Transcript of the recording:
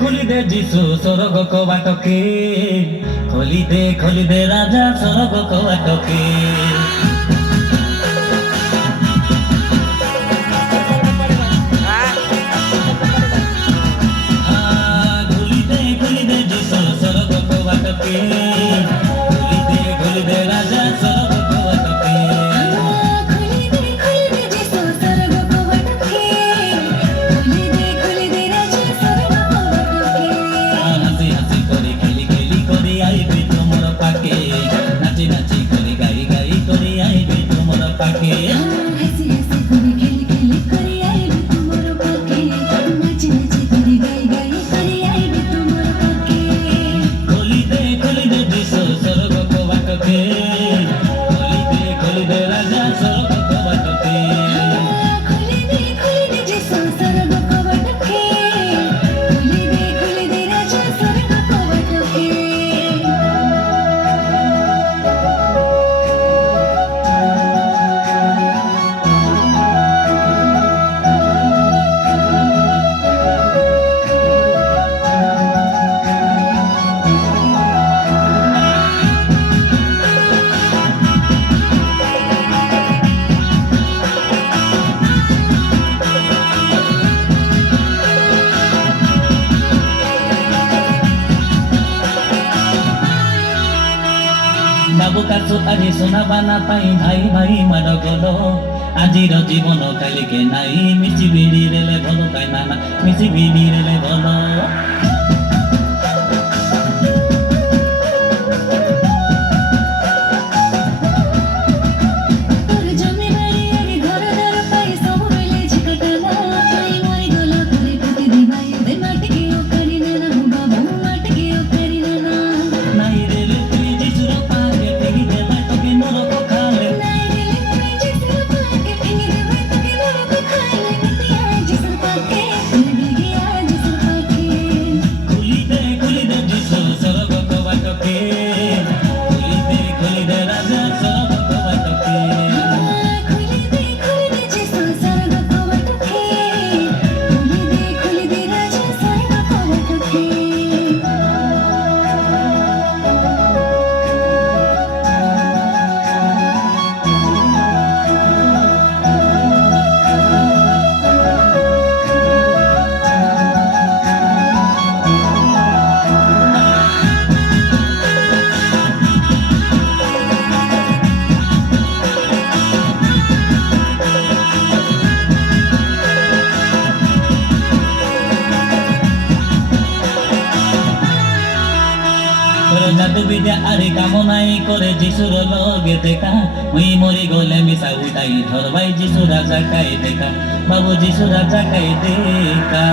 খুলি দে যিশু স্বর্গ কবাটকে, খোলি দে রাজা স্বর্গ কবাটকে। খুলি দে যিশু স্বর্গ কবাটকে, খুলি দে রাজা স্বর্গ কবাটকে। বাবু কাছো আজি শোনাবা না পাই ভাই ভাই মার গল আজির জীবন কালিকে নাই মিছি বিড়িরেলে ভল কাই না মিছি বিড়িরেলে ভল জাদু বিদ্যা আরে কামনাই করে যিশুর লগে দেখা মুই মরি গলে মিশা উঠাই ধরবাই যিশু রাজা কাই দেখা বাবু যিশু রাজা কাই দেখা।